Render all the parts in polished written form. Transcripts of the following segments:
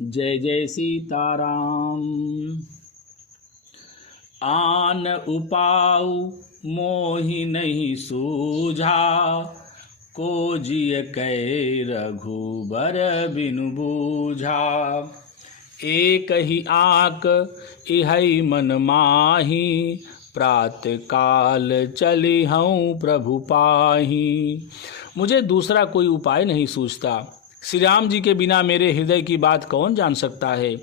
जय जय सीताराम। आन उपाऊ मोहि नहीं सूझा, को जिय कै रघुबर बिनु बूझा। एक ही आँक इहै मन माही, प्रात काल चली हूँ प्रभु पाही। मुझे दूसरा कोई उपाय नहीं सूझता। श्री राम जी के बिना मेरे हृदय की बात कौन जान सकता है।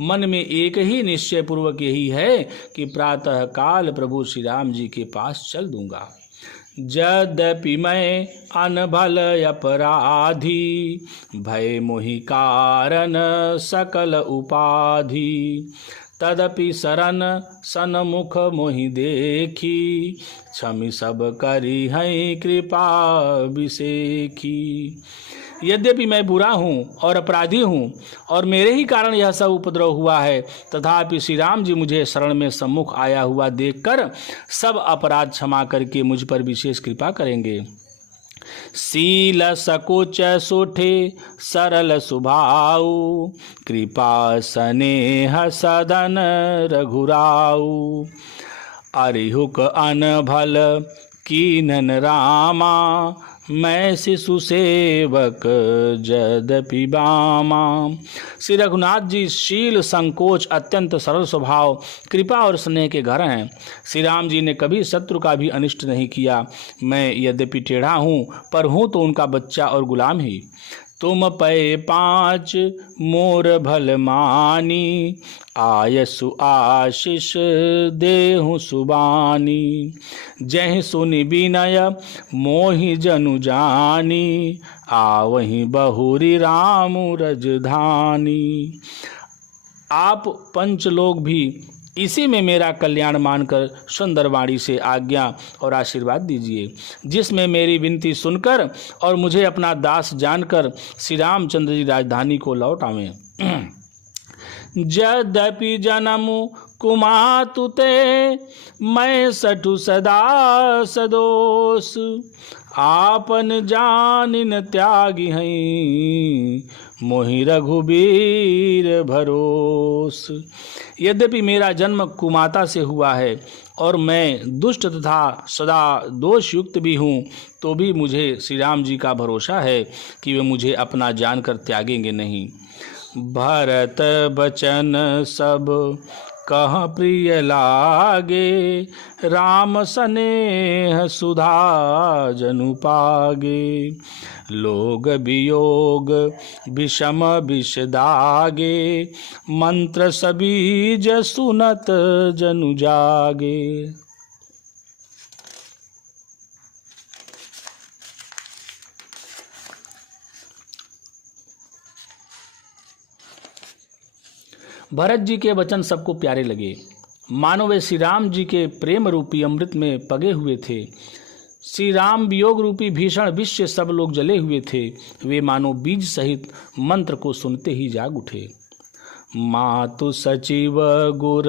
मन में एक ही निश्चय पूर्वक यही है कि प्रातः काल प्रभु श्री राम जी के पास चल दूंगा। यद्यपि मैं अनभल अपराधी, भय मोहि कारण सकल उपाधि। तदपि शरण सन्मुख मोहि देखी, क्षमि सब करी हैं कृपा विसेखी। यद्यपि मैं बुरा हूँ और अपराधी हूँ और मेरे ही कारण यह सब उपद्रव हुआ है, तथापि श्री राम जी मुझे शरण में सम्मुख आया हुआ देखकर सब अपराध क्षमा करके मुझ पर विशेष कृपा करेंगे। शील सकुच सुठे सरल सुभाऊ, कृपा स्नेह सदन रघुराऊ। अरिहुक अनभल कीनन रामा, मैं शिशु सेवक यद्यपि बामा। श्री रघुनाथ जी शील संकोच अत्यंत सरल स्वभाव कृपा और स्नेह के घर हैं। श्री राम जी ने कभी शत्रु का भी अनिष्ट नहीं किया। मैं यद्यपि टेढ़ा हूँ पर हूँ तो उनका बच्चा और गुलाम ही। तुम पै पाँच मोर भल मानी, आयसु आशीष देहु सुबानी। जहि सुनि विनय मोहि जनु जानी, आवहि बहुरी राम रजधानी। आप पंचलोक भी इसी में मेरा कल्याण मानकर सुंदर वाणी से आज्ञा और आशीर्वाद दीजिए, जिसमें मेरी विनती सुनकर और मुझे अपना दास जानकर श्री रामचंद्र जी राजधानी को लौट आवें। यद्यपि जन्म कुमातु ते, मैं सठु सदा सदोष। आपन जानिन त्यागी हैं, मोहि रघुबीर भरोस। यद्यपि मेरा जन्म कुमाता से हुआ है और मैं दुष्ट तथा सदा दोष युक्त भी हूँ, तो भी मुझे श्री राम जी का भरोसा है कि वे मुझे अपना जानकर त्यागेंगे नहीं। भरत बचन सब कह प्रिय लागे, राम स्नेह सुधा जनु पागे। लोग वियोग विषम विष दागे, मंत्र सबीज सुनत जनु जागे। भरत जी के वचन सबको प्यारे लगे, मानो वे श्री राम जी के प्रेम रूपी अमृत में पगे हुए थे। श्री राम वियोग रूपी भीषण विष से सब लोग जले हुए थे। वे मानो बीज सहित मंत्र को सुनते ही जाग उठे। मातु सचिव गुर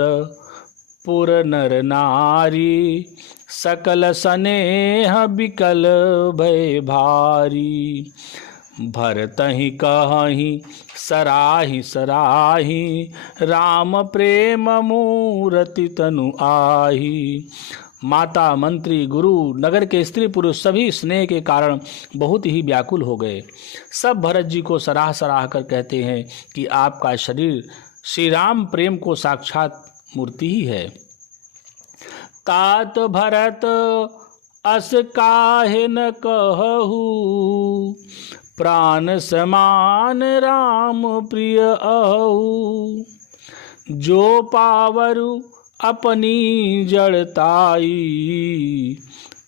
पुर नर नारी, सकल स्नेह विकल भय भारी। भरतहि कहहि सराहि सराहि, राम प्रेम मूरति तनु आही। माता मंत्री गुरु नगर के स्त्री पुरुष सभी स्नेह के कारण बहुत ही व्याकुल हो गए। सब भरत जी को सराह सराह कर कहते हैं कि आपका शरीर श्री राम प्रेम को साक्षात मूर्ति ही है। तात भरत अस काहे न कहू, प्राण समान राम प्रिय अहू। जो पावरु अपनी जड़ताई,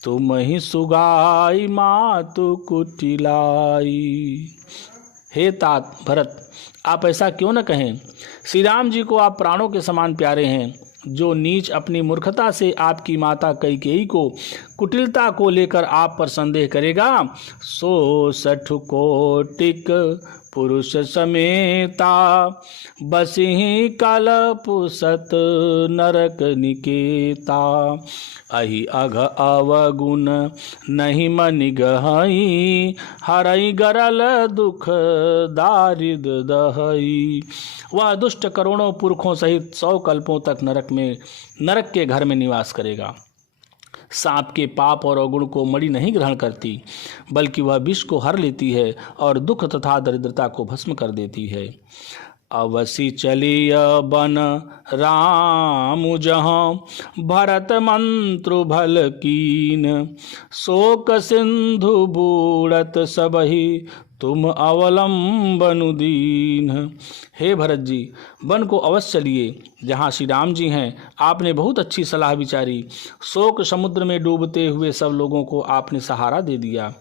तुम ही सुगाई मातु कुटिलाई। हे तात भरत, आप ऐसा क्यों न कहें। श्री राम जी को आप प्राणों के समान प्यारे हैं। जो नीच अपनी मूर्खता से आपकी माता कैकेयी को कुटिलता को लेकर आप पर संदेह करेगा, सो 60 कोटिक पुरुष समेता, बसिहि कलपुसत नरक निकेता। अहि अघ अवगुण नहीं मनि गहई, हरई गरल दुख दारिद दहई। वह दुष्ट करोड़ों पुरखों सहित 100 कल्पों तक नरक के घर में निवास करेगा। सांप के पाप और अवगुण को मणि नहीं ग्रहण करती, बल्कि वह विष को हर लेती है और दुख तथा दरिद्रता को भस्म कर देती है। अवसि चलिय बन राम जहाँ, भरत मंत्रु भल कीन, शोक सिंधु बूढ़त सबहि, तुम अवलंबनु दीन। हे भरत जी, वन को अवश्य चलिए जहाँ श्री राम जी हैं। आपने बहुत अच्छी सलाह विचारी। शोक समुद्र में डूबते हुए सब लोगों को आपने सहारा दे दिया।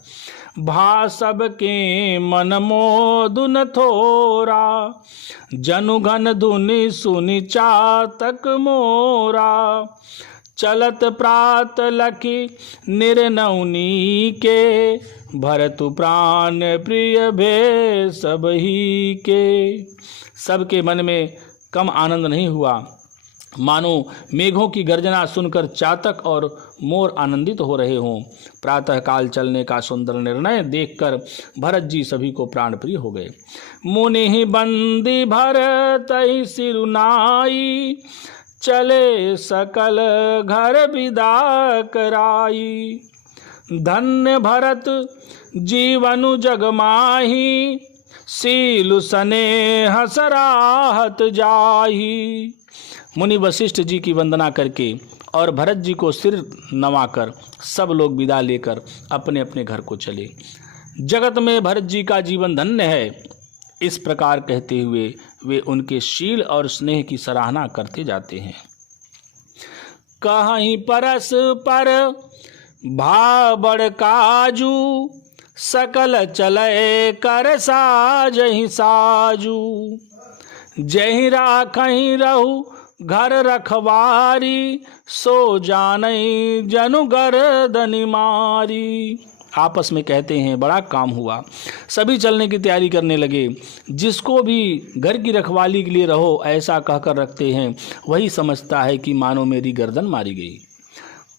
भा सब के मन मोदुन थोरा, जनु घन धुनि सुनि चातक मोरा। चलत प्रात लखी निर्नौनी के, भरतु प्राण प्रिय भे सबही के। सबके मन में कम आनंद नहीं हुआ, मानो मेघों की गर्जना सुनकर चातक और मोर आनंदित हो रहे हों। प्रातःकाल चलने का सुंदर निर्णय देखकर भरत जी सभी को प्राण प्रिय हो गए। मुनि बंदी भरत सिरुनाई, चले सकल घर विदा कराई। धन्य भरत जीवनु जग माही, सीलु स्नेह सराहत जाही। मुनि वशिष्ठ जी की वंदना करके और भरत जी को सिर नवाकर सब लोग विदा लेकर अपने अपने घर को चले। जगत में भरत जी का जीवन धन्य है, इस प्रकार कहते हुए वे उनके शील और स्नेह की सराहना करते जाते हैं। कहीं परस पर भा बड़ काजू, सकल चले कर साजहि साजू। जहि राखहि रहु घर रखवारी, सो जानई जनु गर्दनि मारी। आपस में कहते हैं बड़ा काम हुआ। सभी चलने की तैयारी करने लगे। जिसको भी घर की रखवाली के लिए रहो ऐसा कहकर रखते हैं, वही समझता है कि मानो मेरी गर्दन मारी गई।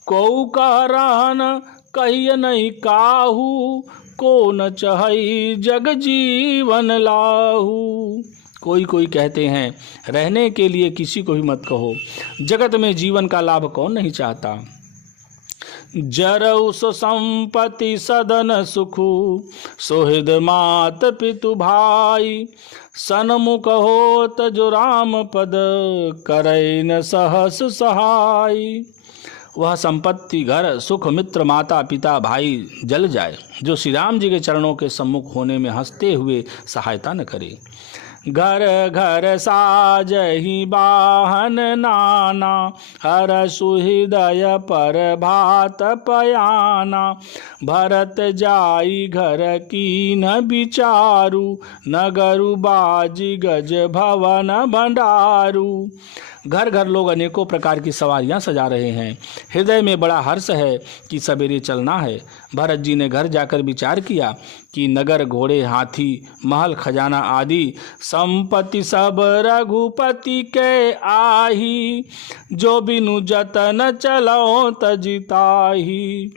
को कह रहन कहिय नहीं काहू, को न चहई जग जीवन लाहू। कोई कोई कहते हैं रहने के लिए किसी को भी मत कहो, जगत में जीवन का लाभ कौन नहीं चाहता। जरऊ सो संपत्ति सदन सुखु, सोहृद मात पितु भाई। सन्मुख होत जो राम पद, करई न सहस सहाय। वह संपत्ति, घर, सुख, मित्र, माता पिता, भाई जल जाए, जो श्री राम जी के चरणों के सम्मुख होने में हंसते हुए सहायता न करे। घर घर साजहि बाहन नाना, हर सुहृदय पर भात पयाना। भरत जाई घर की न विचारू, नगरु बाजी गज भवन भंडारू। घर घर लोग अनेकों प्रकार की सवारियां सजा रहे हैं। हृदय में बड़ा हर्ष है कि सवेरे चलना है। भरत जी ने घर जाकर विचार किया कि नगर, घोड़े, हाथी, महल, खजाना आदि संपत्ति सब रघुपति के आही। जो बिनु जतन चलो तजिताही,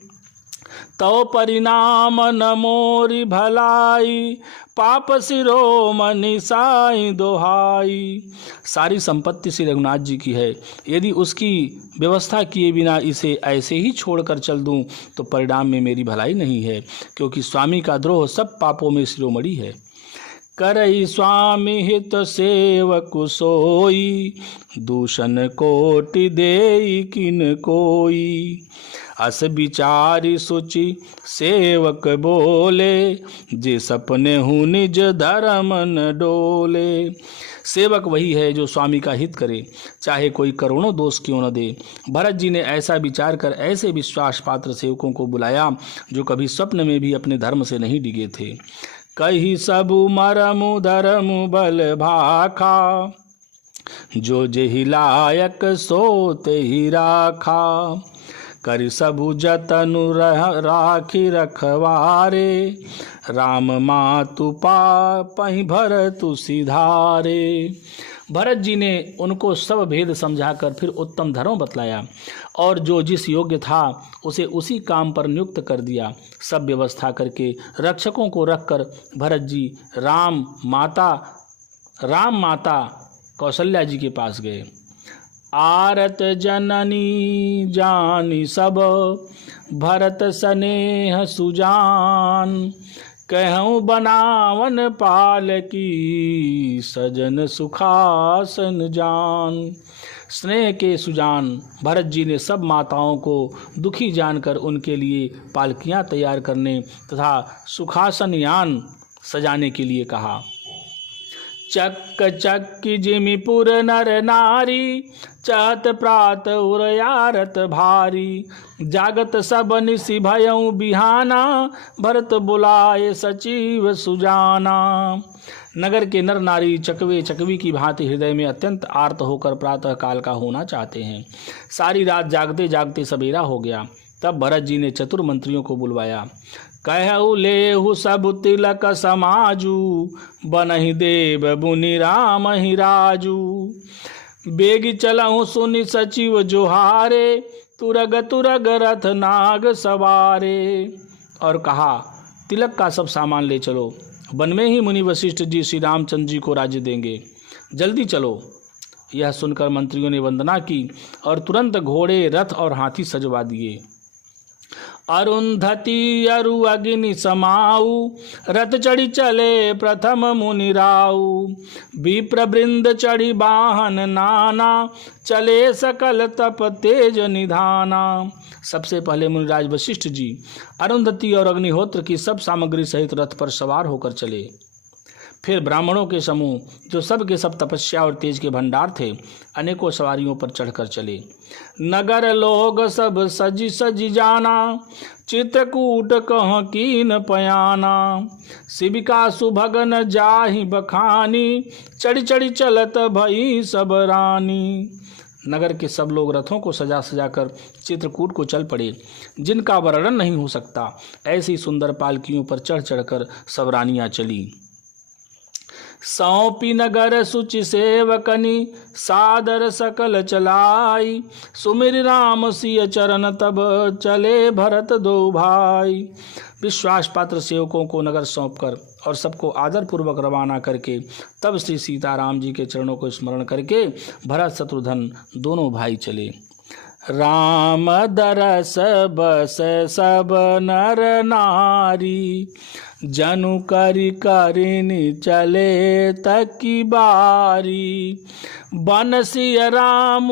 तो परिणाम न मोरी भलाई। पाप शिरोमणि साईं दोहाई। सारी संपत्ति श्री रघुनाथ जी की है। यदि उसकी व्यवस्था किए बिना इसे ऐसे ही छोड़कर चल दूं तो परिणाम में मेरी भलाई नहीं है, क्योंकि स्वामी का द्रोह सब पापों में शिरोमणि है। करई स्वामी हित सेवक सोई, दूषण कोटि देई किन कोई। अस विचारी सुचि सेवक बोले, जे सपने हूँ निज धर्म न डोले। सेवक वही है जो स्वामी का हित करे, चाहे कोई करोड़ों दोष क्यों न दे। भरत जी ने ऐसा विचार कर ऐसे विश्वास पात्र सेवकों को बुलाया जो कभी स्वप्न में भी अपने धर्म से नहीं डिगे थे। कही सबु मरमु धर्मु बल भाखा, जो जेहि लायक सो तेहि राखा। करि सबु जतनु राखी रखवारे, राम मातु पापहि भरतु सिधारे। भरत जी ने उनको सब भेद समझाकर फिर उत्तम धर्म बतलाया और जो जिस योग्य था उसे उसी काम पर नियुक्त कर दिया। सब व्यवस्था करके रक्षकों को रखकर भरत जी राम माता कौशल्या जी के पास गए। आरत जननी जानी सब, भरत स्नेह सुजान, कहूँ बनावन पाल की, सजन सुखासन जान। स्नेह के सुजान भरत जी ने सब माताओं को दुखी जानकर उनके लिए पालकियां तैयार करने तथा सुखासन यान सजाने के लिए कहा। चक्क चक्की जिमिपुर नर नारी, चहत प्रात उरयारत भारी, जागत सब निसि भयउ बिहाना, भरत बुलाए सचिव सुजाना। नगर के नर नारी चकवे चकवी की भांति हृदय में अत्यंत आर्त होकर प्रातः काल का होना चाहते हैं। सारी रात जागते जागते सवेरा हो गया। तब भरत जी ने चतुर मंत्रियों को बुलवाया। कहु लेहु सब तिलक समाजू, बनहि देव मुनि राम ही राजू। बेगी चलहु सुनि सचिव जोहारे, तुरग तुरग रथ नाग सवारे। और कहा, तिलक का सब सामान ले चलो, वन में ही मुनि वशिष्ठ जी श्री रामचंद्र जी को राज्य देंगे, जल्दी चलो। यह सुनकर मंत्रियों ने वंदना की और तुरंत घोड़े रथ और हाथी सजवा दिए। अरुंधति अरु अग्नि समाऊ, रथ चढ़ी चले प्रथम मुनि राऊ। विप्र वृंद चढ़ी वाहन नाना, चले सकल तप तेज निधाना। सबसे पहले मुनिराज वशिष्ठ जी अरुंधति और अग्निहोत्र की सब सामग्री सहित रथ पर सवार होकर चले। फिर ब्राह्मणों के समूह जो सब के सब तपस्या और तेज के भंडार थे, अनेकों सवारियों पर चढ़कर चले। नगर लोग सब सजी सजी जाना, चित्रकूट कह कीन पयाना। शिविका सुभगन जाहि बखानी, चढ़ी चढ़ी चलत भई सब रानी। नगर के सब लोग रथों को सजा सजाकर चित्रकूट को चल पड़े, जिनका वर्णन नहीं हो सकता। ऐसी सुंदर पालकियों पर चढ़ चढ़कर सब रानियां चली। सौंपी नगर सुचि सेवकनी, सादर सकल चलाई। सुमिर राम सिय चरण तब चले भरत दो भाई। विश्वास पात्र सेवकों को नगर सौंपकर और सबको आदर पूर्वक रवाना करके तब श्री सीताराम जी के चरणों को स्मरण करके भरत शत्रुघ्न दोनों भाई चले। राम दरस बस सब नर नारी, जनु करि करिनि चले तकी बारी। बनसिय राम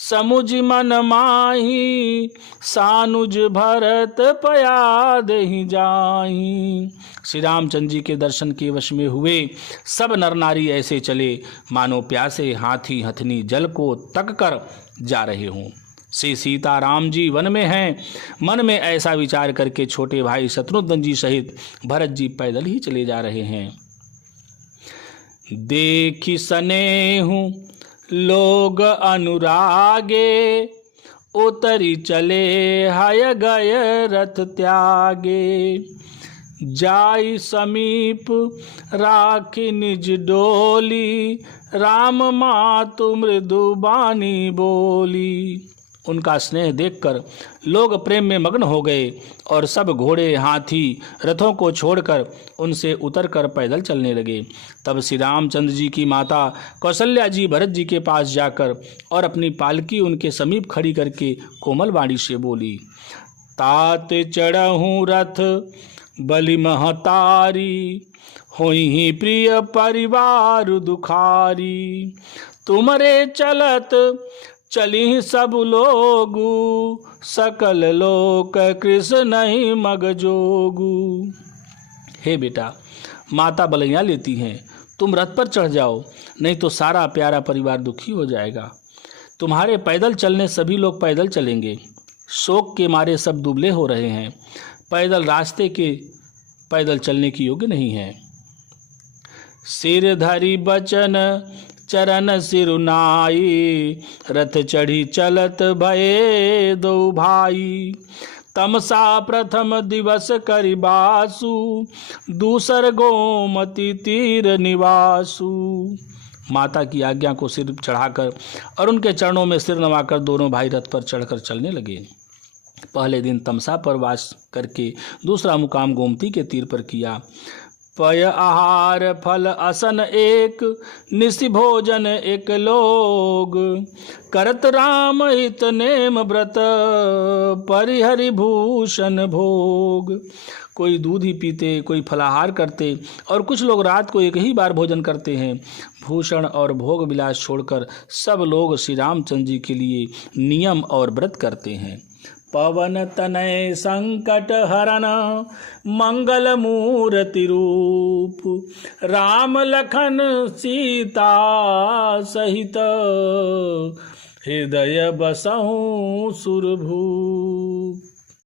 समुझ मन माही, सानुज भरत पयाद ही जाही। श्री रामचंद्र जी के दर्शन के वश में हुए सब नर नारी ऐसे चले मानो प्यासे हाथी हथनी जल को तक कर जा रहे हों। श्री सीताराम जी वन में हैं। मन में ऐसा विचार करके छोटे भाई शत्रुघ्न जी सहित भरत जी पैदल ही चले जा रहे हैं। देखी स्नेहु लोग अनुरागे, उतरी चले हय गय रथ त्यागे। जाई समीप राखी निज डोली, राम मातु मृदु बानी बोली। उनका स्नेह देखकर लोग प्रेम में मग्न हो गए और सब घोड़े हाथी रथों को छोड़कर उनसे उतरकर पैदल चलने लगे। तब श्री रामचंद्र जी की माता कौशल्या जी भरत जी के पास जाकर और अपनी पालकी उनके समीप खड़ी करके कोमल वाणी से बोली। तात चढ़हूँ रथ बलि महतारी, होई ही प्रिय परिवार दुखारी। तुमरे चलत चली सब लोगू, सकल लोक कृष्ण नहीं मग जोगू। हे बेटा, माता बलैया लेती हैं, तुम रथ पर चढ़ जाओ, नहीं तो सारा प्यारा परिवार दुखी हो जाएगा। तुम्हारे पैदल चलने सभी लोग पैदल चलेंगे। शोक के मारे सब दुबले हो रहे हैं। पैदल रास्ते के पैदल चलने की योग्य नहीं है। सिर धरी बचन चरण सिरुनाई, रथ चढ़ी चलत भये दो भाई। तमसा प्रथम दिवस करिबासु, दूसर गोमती तीर निवासु। माता की आज्ञा को सिर चढ़ाकर और उनके चरणों में सिर नवाकर दोनों भाई रथ पर चढ़कर चलने लगे। पहले दिन तमसा पर वास करके दूसरा मुकाम गोमती के तीर पर किया। पय आहार फल असन एक, निशि भोजन एक लोग। करत राम हित नेम व्रत, परिहरि भूषण भोग। कोई दूध ही पीते, कोई फलाहार करते और कुछ लोग रात को एक ही बार भोजन करते हैं। भूषण और भोग विलास छोड़कर सब लोग श्री रामचंद्र जी के लिए नियम और व्रत करते हैं। पवन तनय संकट हरन, मंगल मूर्ति रूप। राम लखन सीता सहित, हृदय बसहु सुरभूप।